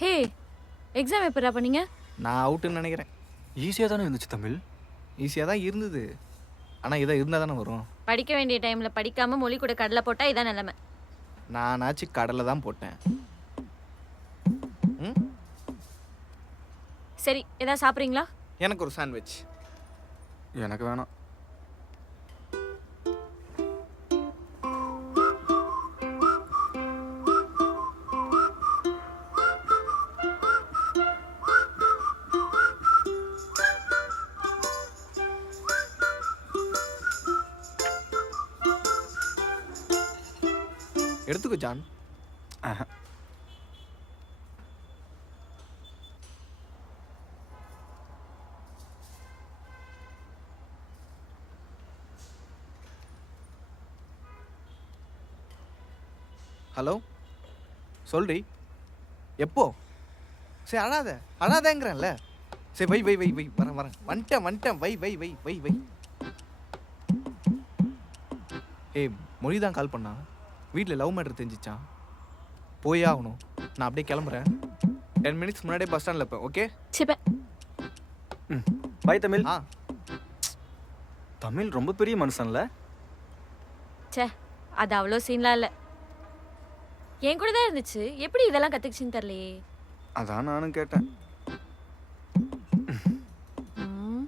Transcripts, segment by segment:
ஹே, exam எப்படா பண்ணீங்க? நான் அவுட்டுன்னு நினைக்கிறேன். ஈஸியாக தானே இருந்துச்சு தமிழ். ஈஸியாக தான் இருந்தது. ஆனால் இதை இருந்தால் தானே வரும். படிக்க வேண்டிய டைம்ல படிக்காம மொழி கூட கடலை போட்டா இதான் நிலைமை. நானாச்சும் கடலை தான் போட்டேன். ம், சரி, ஏதாவது சாப்பிட்றீங்களா? எனக்கு ஒரு சாண்ட்விச். எனக்கு வேணாம். எடுத்துக்கோ ஜான். ஆஹா. ஹலோ, சொல்றி. எப்போ? சரி, அழாதேங்கிறேன்ல. சரி, வை வை வை வை வரேன் வந்துட்டேன். வை வை வை வை வை. ஏய், மொழி தான் கால் பண்ணா. வீட்டில் லவ் மேட்ரு தெரிஞ்சிச்சான். போயே ஆகணும். நான் அப்படியே கிளம்புறேன். 10 மினிட்ஸ் முன்னாடியே பஸ் ஸ்டாண்டில் இருப்பேன். ஓகே? சிப்ப. ம் பாய் தமிழ். ஆ, தமிழ் ரொம்ப பெரிய மனுஷன்ல. ச்சே, அது அவ்வளோ சீன்லாம் இல்லை. என் கூட தான் இருந்துச்சு. எப்படி இதெல்லாம் கற்றுக்குச்சின்னு தெரியலையே. அதான் நானும் கேட்டேன்.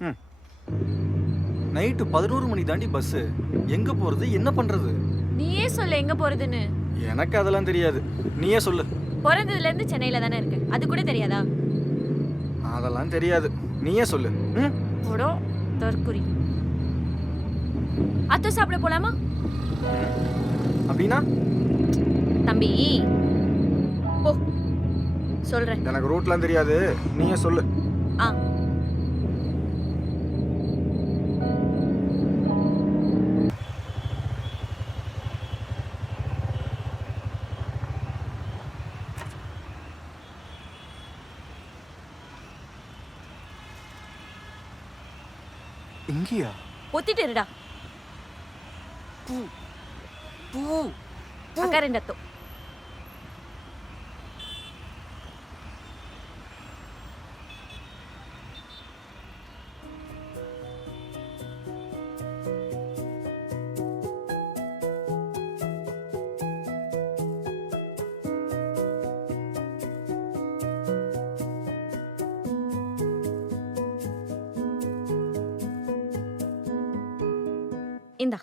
ம், நைட்டு 11 மணி தாண்டி பஸ்ஸு. எங்கே போகிறது, என்ன பண்ணுறது? நீயே சொல்லு எங்கே போகிறதுன்னு. எனக்கு அதெல்லாம் தெரியாது, நீயே சொல்லு. பிறந்ததுலேருந்து சென்னையில் தானே இருக்கு, அது கூட தெரியாதா? அதெல்லாம் தெரியாது, நீயே சொல்லு. ம் போடோ தற்குறி. அத்தை சாப்பிட போலாமா? அப்படின்னா தம்பி போ, சொல்கிறேன். எனக்கு ரூட்லாம் தெரியாது, நீயே சொல்லு. ஆ, இங்கேயா? ஒத்திட்டு இருடா. பூ பூ அக்கா ரெண்டத்தோ. இந்தா.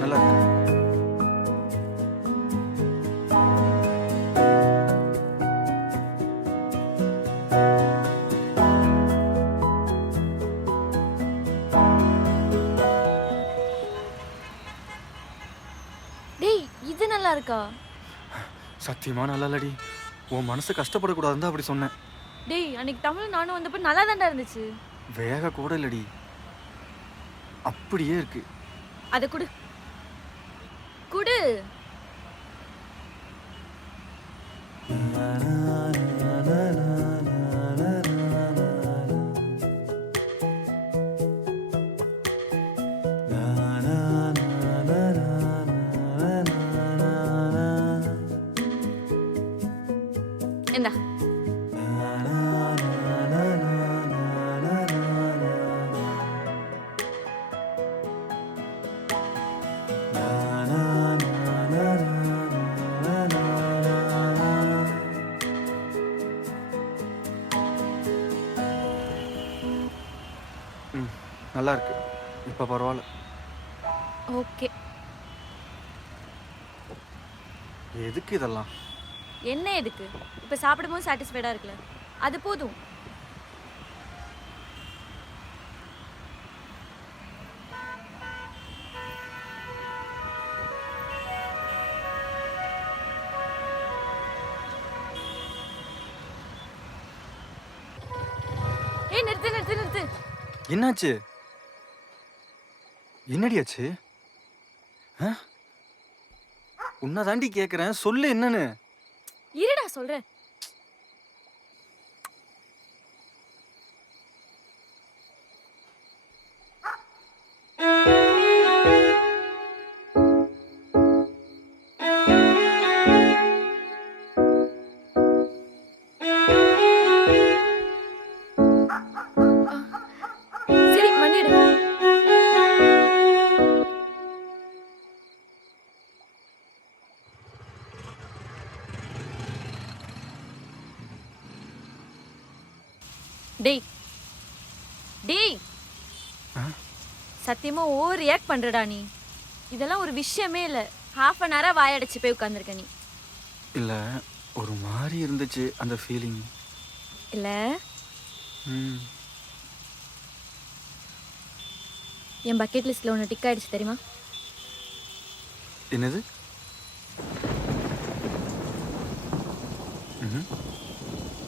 நல்லா இருக்கு. டேய், இது நல்லா இருக்கா? சத்தியமா நல்லா இல்லடி. உன் மனசு கஷ்டப்படக்கூடாதுன்னு தான் அப்படி சொன்னேன். டேய், அன்னைக்கு தமிழ் நானும் வந்தப்ப நல்லா தான்டா இருந்துச்சு. வேக கூட இல்லடி, அப்படியே இருக்கு. அதை குடு குடு. இந்தா. ம் நல்லா இருக்கு, இப்போ பரவாயில்ல. ஓகே. எதுக்கு இதெல்லாம்? என்ன எதுக்கு? இப்போ சாப்பிடும்போது சாட்டிஸ்ஃபைடாக இருக்குல்ல, அது போதும். ஏய், நிறுத்து நிறுத்து நிறுத்து. என்னாச்சு? என்னடியாச்சு? உன்னை தாண்டி கேட்குறேன், சொல்லு என்னன்னு. இருடா சொல்றேன். டேய் டேய் ஆ? சத்தியமா ஓவர் ரியாக்ட் பண்றடா நீ. இதெல்லாம் ஒரு விஷயமே இல்ல. ஹாஃப் அன் ஹவரா வாயடைச்சு போய் உட்காந்துருக்க நீ. இல்லை ஒரு மாதிரி இருந்துச்சு அந்த ஃபீலிங். இல்ல ம் என் பக்கெட் லிஸ்ட்ல ஒன்று டிக் ஆயிடுச்சு தெரியுமா? என்னது?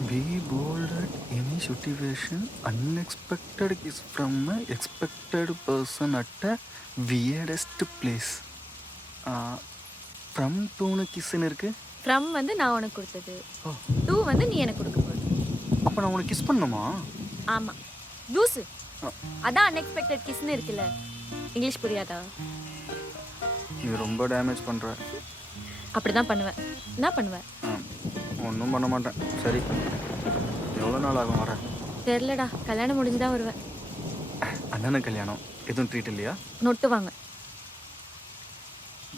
Be bold at any situation, unexpected kiss from a expected person at a weirdest place. From டூனு கிஸ்ன்னு இருக்கு. ஃப்ரம் வந்து நான் உனக்கு கொடுத்தது, ஓ. டூ வந்து நீ எனக்கு கொடுக்க போற. அப்போ நான் உனக்கு கிஸ் பண்ணணுமா? ஆமா லூசு. ஆ. அதான் அன்எக்ஸ்பெக்டட் கிஸ்னு இருக்குல்ல. இங்கிலீஷ் புரியாதா? நீ ரொம்ப டேமேஜ் பண்ணுற. அப்படிதான் பண்ணுவேன். என்ன பண்ணுவேன்? ஒன்றும் பண்ண மாட்டேன். சரி, எவ்வளோ நாள் ஆகும் வர? தெரிலடா, கல்யாணம் முடிஞ்சுதான் வருவேன். அண்ணனுக்கு கல்யாணம் எதுவும் ட்ரீட் இல்லையா? நொட்டு வாங்க.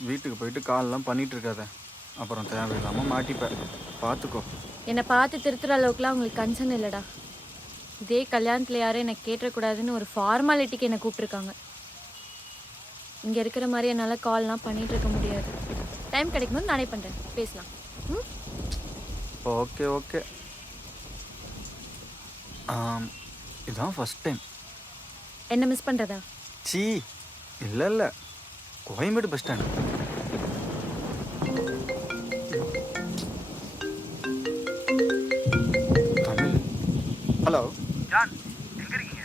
வீட்டுக்கு போயிட்டு காலெலாம் பண்ணிட்டு இருக்காத, அப்புறம் தேவையில்லாமல் மாட்டிப்ப. பார்த்துக்கோ. என்னை பார்த்து திருத்துற அளவுக்குலாம் உங்களுக்கு கன்சர்ன் இல்லைடா. இதே கல்யாணத்தில் யாரும் என்னை கேட்டக்கூடாதுன்னு ஒரு ஃபார்மாலிட்டிக்கு என்னை கூப்பிட்ருக்காங்க. இங்கே இருக்கிற மாதிரி என்னால் கால்லாம் பண்ணிகிட்டு இருக்க முடியாது. டைம் கிடைக்கும்போது நானே பண்ணுறேன், பேசலாம். ம், ஓகே ஓகே. இதுதான் ஃபஸ்ட் டைம். என்ன மிஸ் பண்ணுறதா? சீ, இல்லை இல்லை, Koyambedu bus stand. Tamil. Hello John, எங்க இருக்கீங்க?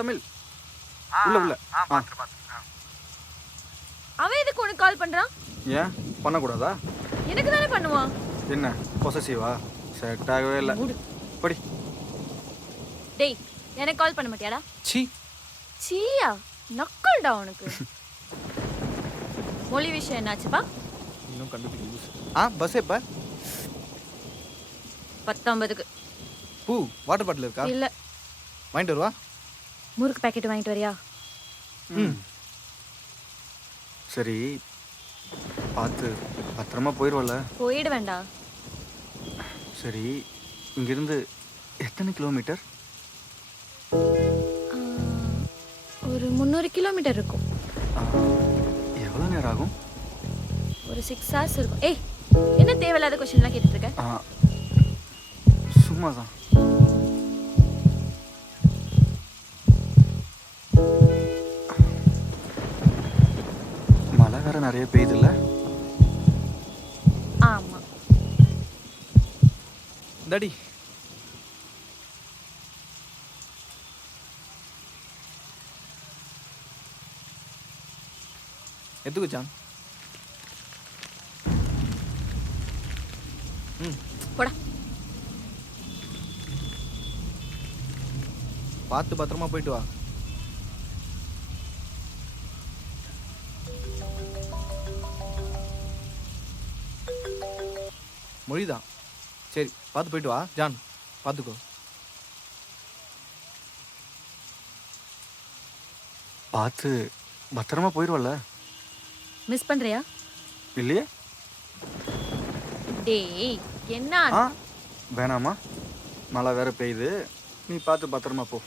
தமிழ். உள்ள அவன் எதுக்கு உனக்கு கால் பண்ணுறான்? ஏன் பண்ணக்கூடாதா? எனக்கு தானே பண்ணுவான். என்ன பொசசிவா? செட் ஆகவே இல்லை. மூடு. படி. டேய், எனக்கு கால் பண்ண மாட்டியாடா? சி சீயா, நக்கல்டா உனக்கு. மொழி விஷயம் என்னாச்சுப்பா? இன்னும் கண்டுபிடிக்க யூஸ். பஸ் எப்போ? 19க்கு. பூ வாட்டர் பாட்டில் இருக்கா? இல்ல. வாங்கிட்டு வருவா. முறுக்கு பாக்கெட் வாங்கிட்டு வரியா? ம் சரி, பார்த்து பத்திரமா போயிடுவல? போயிடு வேண்டா. சரி, இங்கிருந்து எத்தனை கிலோமீட்டர்? ஒரு 300 கிலோமீட்டர் இருக்கும். எவ்வளோ நேரம் ஆகும்? ஒரு 6 hours இருக்கும். ஏய், என்ன தேவையில்லாத கொஸ்டின்லாம் கேட்டுட்டு இருக்க? சும்மா தான். மழை வேற நிறைய பெய்யுதுல்ல? ஆமா. டாடி எதுக்கு ஜான்? போடா. பார்த்து பத்திரமா போயிட்டு வா. மொழிதான். சரி, பார்த்து போயிட்டு வா ஜான். பார்த்துக்கோ. பார்த்து பத்திரமா போயிடுவல? மிஸ் பண்றியா? இல்லையே. டேய், என்ன? வேணாமா? மழை வேற பெய்யுது, நீ பார்த்து பத்திரமா போ.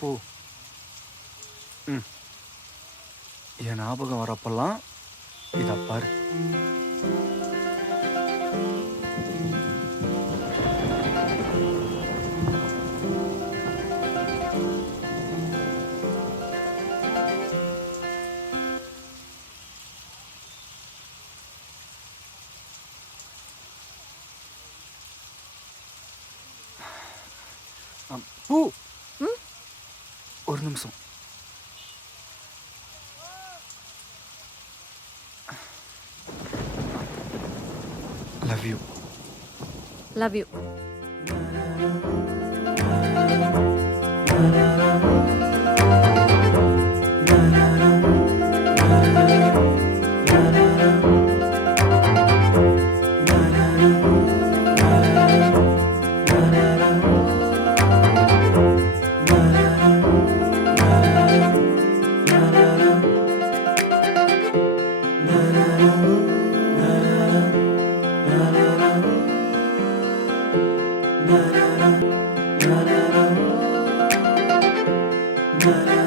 போ. என் ஞாபகம் வரப்பெல்லாம் இதை பாரு. பூ, ஒரு நிமிஷம். Love you. Love you. na na